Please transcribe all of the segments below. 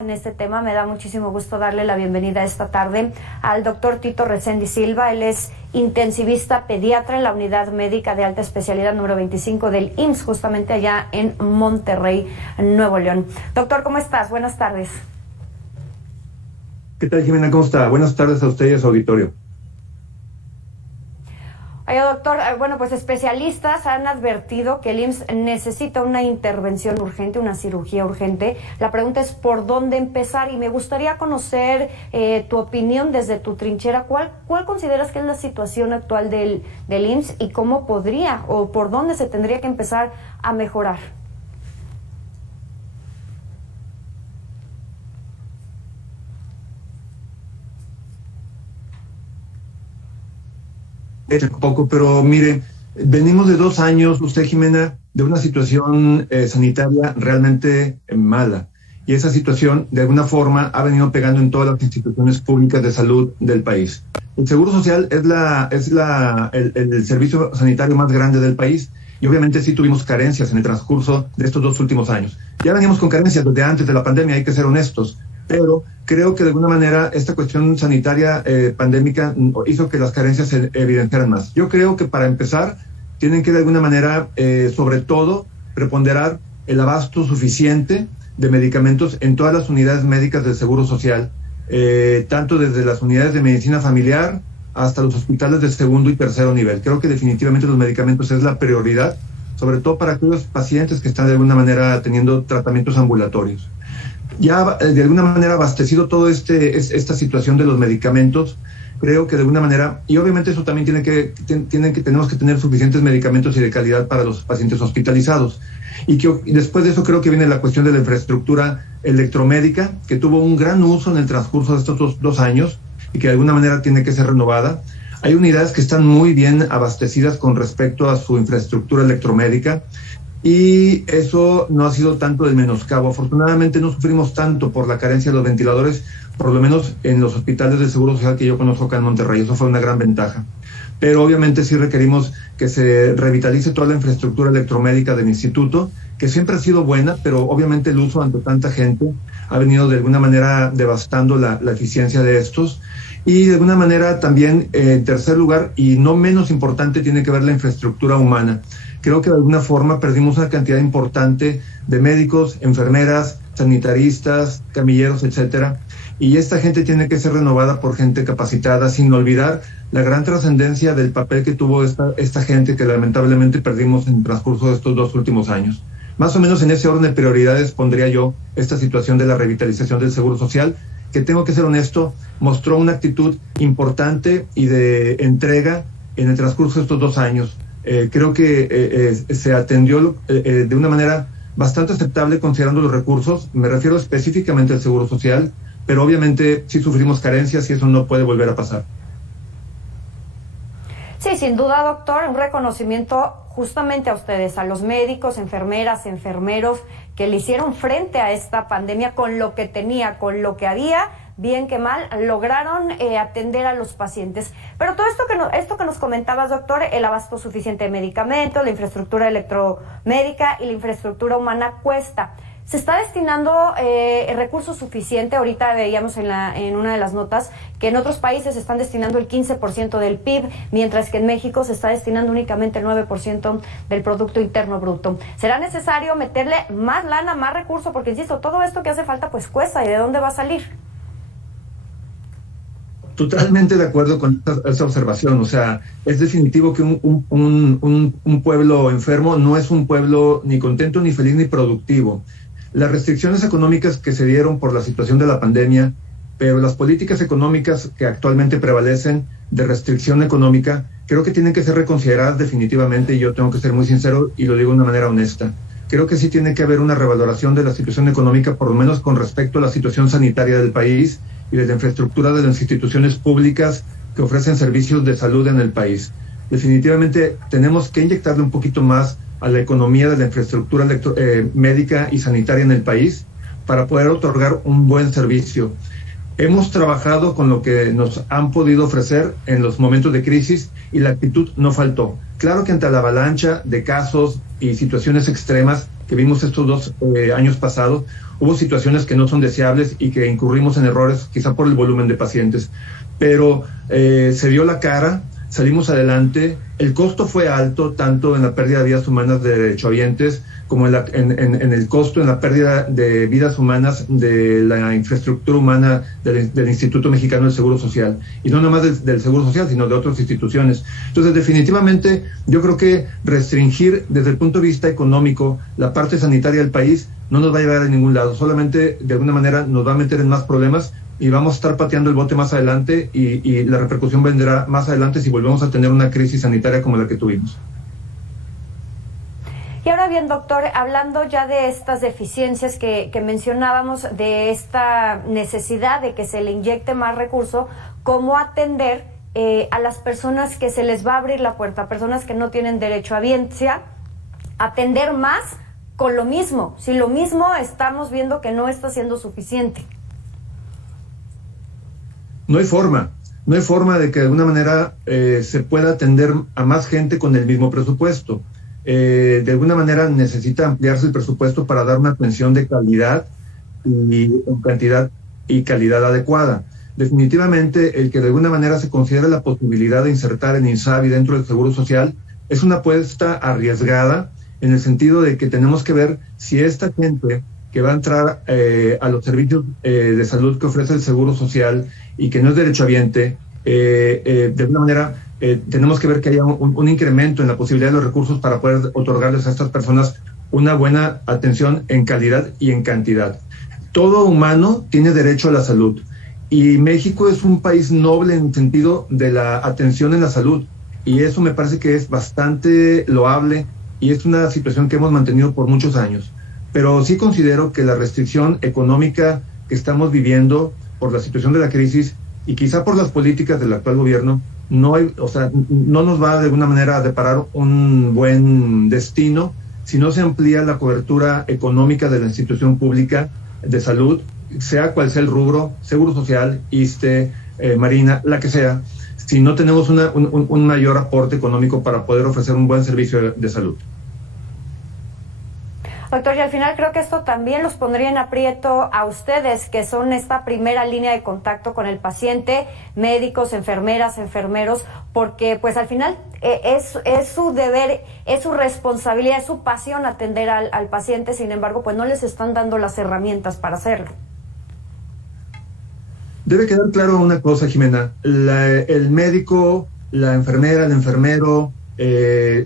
En este tema me da muchísimo gusto darle la bienvenida esta tarde al doctor Tito Reséndiz Silva. Él es intensivista pediatra en la Unidad Médica de Alta Especialidad número 25 del IMSS, justamente allá en Monterrey, Nuevo León. Doctor, ¿cómo estás? Buenas tardes. ¿Qué tal, Jimena? ¿Cómo está? Buenas tardes a usted y a su auditorio. Oye, doctor, bueno, pues especialistas han advertido que el IMSS necesita una intervención urgente, una cirugía urgente. La pregunta es por dónde empezar y me gustaría conocer tu opinión desde tu trinchera. ¿Cuál consideras que es la situación actual del IMSS y cómo podría o por dónde se tendría que empezar a mejorar? Poco, pero mire, venimos de 2 años, usted, Jimena, de una situación sanitaria realmente mala. Y esa situación, de alguna forma, ha venido pegando en todas las instituciones públicas de salud del país. El Seguro Social es el servicio sanitario más grande del país y obviamente sí tuvimos carencias en el transcurso de estos 2 últimos años. Ya veníamos con carencias desde antes de la pandemia, hay que ser honestos. Pero creo que de alguna manera esta cuestión sanitaria pandémica hizo que las carencias se evidenciaran más. Yo creo que para empezar tienen que de alguna manera, sobre todo, preponderar el abasto suficiente de medicamentos en todas las unidades médicas del Seguro Social, tanto desde las unidades de medicina familiar hasta los hospitales de segundo y tercero nivel. Creo que definitivamente los medicamentos es la prioridad, sobre todo para aquellos pacientes que están de alguna manera teniendo tratamientos ambulatorios. Ya de alguna manera abastecido toda esta situación de los medicamentos, creo que de alguna manera, y obviamente eso también tenemos que tener suficientes medicamentos y de calidad para los pacientes hospitalizados. Y después de eso creo que viene la cuestión de la infraestructura electromédica, que tuvo un gran uso en el transcurso de estos dos años y que de alguna manera tiene que ser renovada. Hay unidades que están muy bien abastecidas con respecto a su infraestructura electromédica, y eso no ha sido tanto del menoscabo. Afortunadamente no sufrimos tanto por la carencia de los ventiladores, por lo menos en los hospitales del Seguro Social que yo conozco acá en Monterrey. Eso fue una gran ventaja. Pero obviamente sí requerimos que se revitalice toda la infraestructura electromédica del instituto, que siempre ha sido buena, pero obviamente el uso ante tanta gente ha venido de alguna manera devastando la eficiencia de estos. Y de alguna manera también, en tercer lugar, y no menos importante, tiene que ver la infraestructura humana. Creo que de alguna forma perdimos una cantidad importante de médicos, enfermeras, sanitaristas, camilleros, etcétera. Y esta gente tiene que ser renovada por gente capacitada, sin olvidar la gran trascendencia del papel que tuvo esta gente que lamentablemente perdimos en el transcurso de estos 2 últimos años. Más o menos en ese orden de prioridades pondría yo esta situación de la revitalización del Seguro Social, que tengo que ser honesto, mostró una actitud importante y de entrega en el transcurso de estos 2 años. Creo que se atendió de una manera bastante aceptable considerando los recursos. Me refiero específicamente al Seguro Social, pero obviamente sí sufrimos carencias y eso no puede volver a pasar. Sí, sin duda, doctor, un reconocimiento justamente a ustedes, a los médicos, enfermeras, enfermeros que le hicieron frente a esta pandemia con lo que tenía, con lo que había. Bien que mal, lograron atender a los pacientes. Pero todo esto que nos comentabas, doctor, el abasto suficiente de medicamentos, la infraestructura electromédica y la infraestructura humana cuesta. ¿Se está destinando recursos suficientes? Ahorita veíamos en una de las notas que en otros países se están destinando el 15% del PIB, mientras que en México se está destinando únicamente el 9% del Producto Interno Bruto. ¿Será necesario meterle más lana, más recursos? Porque, insisto, todo esto que hace falta pues cuesta. ¿Y de dónde va a salir? Totalmente de acuerdo con esa observación. O sea, es definitivo que un pueblo enfermo no es un pueblo ni contento, ni feliz, ni productivo. Las restricciones económicas que se dieron por la situación de la pandemia, pero las políticas económicas que actualmente prevalecen de restricción económica, creo que tienen que ser reconsideradas definitivamente, y yo tengo que ser muy sincero y lo digo de una manera honesta. Creo que sí tiene que haber una revaloración de la situación económica, por lo menos con respecto a la situación sanitaria del país y de la infraestructura de las instituciones públicas que ofrecen servicios de salud en el país. Definitivamente tenemos que inyectarle un poquito más a la economía de la infraestructura médica y sanitaria en el país para poder otorgar un buen servicio. Hemos trabajado con lo que nos han podido ofrecer en los momentos de crisis y la actitud no faltó. Claro que ante la avalancha de casos y situaciones extremas que vimos estos 2 años pasados, hubo situaciones que no son deseables y que incurrimos en errores, quizá por el volumen de pacientes, pero se dio la cara, salimos adelante. El costo fue alto, tanto en la pérdida de vidas humanas de derechohabientes, como en el costo, en la pérdida de vidas humanas de la infraestructura humana del Instituto Mexicano del Seguro Social. Y no nada más del Seguro Social, sino de otras instituciones. Entonces, definitivamente, yo creo que restringir desde el punto de vista económico la parte sanitaria del país no nos va a llevar a ningún lado. Solamente, de alguna manera, nos va a meter en más problemas y vamos a estar pateando el bote más adelante y la repercusión vendrá más adelante si volvemos a tener una crisis sanitaria como la que tuvimos. Y ahora bien, doctor, hablando ya de estas deficiencias que mencionábamos, de esta necesidad de que se le inyecte más recurso, ¿cómo atender a las personas que se les va a abrir la puerta, personas que no tienen derecho a audiencia, atender más con lo mismo? Si lo mismo estamos viendo que no está siendo suficiente. No hay forma de que de alguna manera se pueda atender a más gente con el mismo presupuesto. De alguna manera necesita ampliarse el presupuesto para dar una atención de calidad y en cantidad y calidad adecuada. Definitivamente, el que de alguna manera se considere la posibilidad de insertar en INSABI dentro del Seguro Social es una apuesta arriesgada, en el sentido de que tenemos que ver si esta gente que va a entrar a los servicios de salud que ofrece el Seguro Social y que no es derechohabiente, de alguna manera tenemos que ver que haya un incremento en la posibilidad de los recursos para poder otorgarles a estas personas una buena atención en calidad y en cantidad. Todo humano tiene derecho a la salud y México es un país noble en el sentido de la atención en la salud, y eso me parece que es bastante loable y es una situación que hemos mantenido por muchos años. Pero sí considero que la restricción económica que estamos viviendo por la situación de la crisis y quizá por las políticas del actual gobierno no nos va de alguna manera a deparar un buen destino si no se amplía la cobertura económica de la institución pública de salud, sea cual sea el rubro, Seguro Social, ISSSTE, Marina, la que sea, si no tenemos un mayor aporte económico para poder ofrecer un buen servicio de salud. Doctor, y al final creo que esto también los pondría en aprieto a ustedes, que son esta primera línea de contacto con el paciente, médicos, enfermeras, enfermeros, porque pues al final es su deber, es su responsabilidad, es su pasión atender al paciente. Sin embargo, pues no les están dando las herramientas para hacerlo. Debe quedar claro una cosa, Jimena: el médico, la enfermera, el enfermero,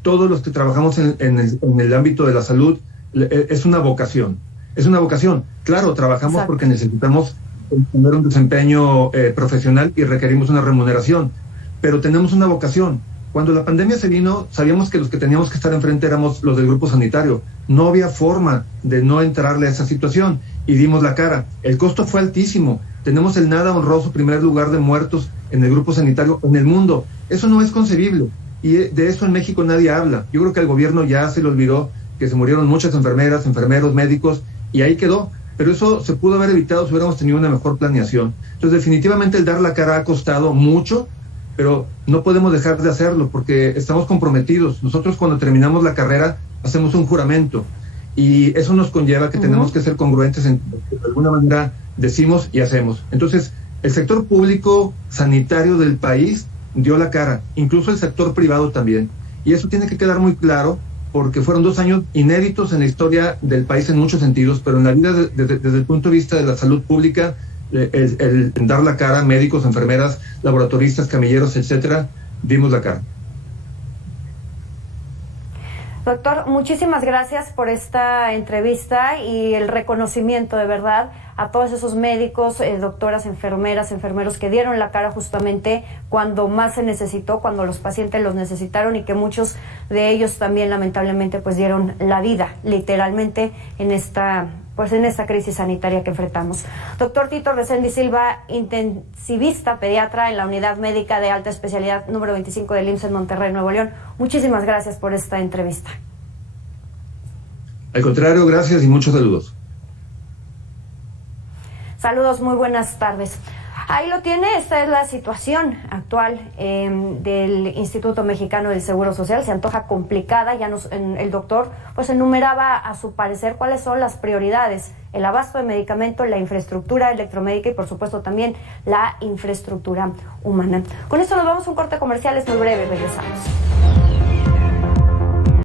todos los que trabajamos en el ámbito de la salud, es una vocación. Claro, trabajamos Exacto. porque necesitamos tener un desempeño profesional y requerimos una remuneración, pero tenemos una vocación. Cuando la pandemia se vino, sabíamos que los que teníamos que estar enfrente éramos los del grupo sanitario. No había forma de no entrarle a esa situación y dimos la cara. El costo fue altísimo. Tenemos el nada honroso primer lugar de muertos en el grupo sanitario en el mundo. Eso no es concebible y de eso en México nadie habla. Yo creo que al gobierno ya se le olvidó que se murieron muchas enfermeras, enfermeros, médicos, y ahí quedó. Pero eso se pudo haber evitado si hubiéramos tenido una mejor planeación. Entonces, definitivamente el dar la cara ha costado mucho, pero no podemos dejar de hacerlo porque estamos comprometidos. Nosotros cuando terminamos la carrera hacemos un juramento y eso nos conlleva que tenemos que ser congruentes en lo que de alguna manera decimos y hacemos. Entonces, el sector público sanitario del país dio la cara, incluso el sector privado también. Y eso tiene que quedar muy claro, porque fueron 2 años inéditos en la historia del país en muchos sentidos, pero en la vida desde el punto de vista de la salud pública, el dar la cara, médicos, enfermeras, laboratoristas, camilleros, etcétera, dimos la cara. Doctor, muchísimas gracias por esta entrevista y el reconocimiento, de verdad, a todos esos médicos, doctoras, enfermeras, enfermeros que dieron la cara justamente cuando más se necesitó, cuando los pacientes los necesitaron, y que muchos de ellos también lamentablemente pues dieron la vida literalmente en esta crisis sanitaria que enfrentamos. Doctor Tito Reséndiz Silva, intensivista pediatra en la Unidad Médica de Alta Especialidad número 25 del IMSS en Monterrey, Nuevo León. Muchísimas gracias por esta entrevista. Al contrario, gracias y muchos saludos. Saludos, muy buenas tardes. Ahí lo tiene, esta es la situación actual del Instituto Mexicano del Seguro Social. Se antoja complicada, el doctor pues enumeraba a su parecer cuáles son las prioridades: el abasto de medicamentos, la infraestructura electromédica y por supuesto también la infraestructura humana. Con esto nos vamos a un corte comercial, es muy breve, regresamos.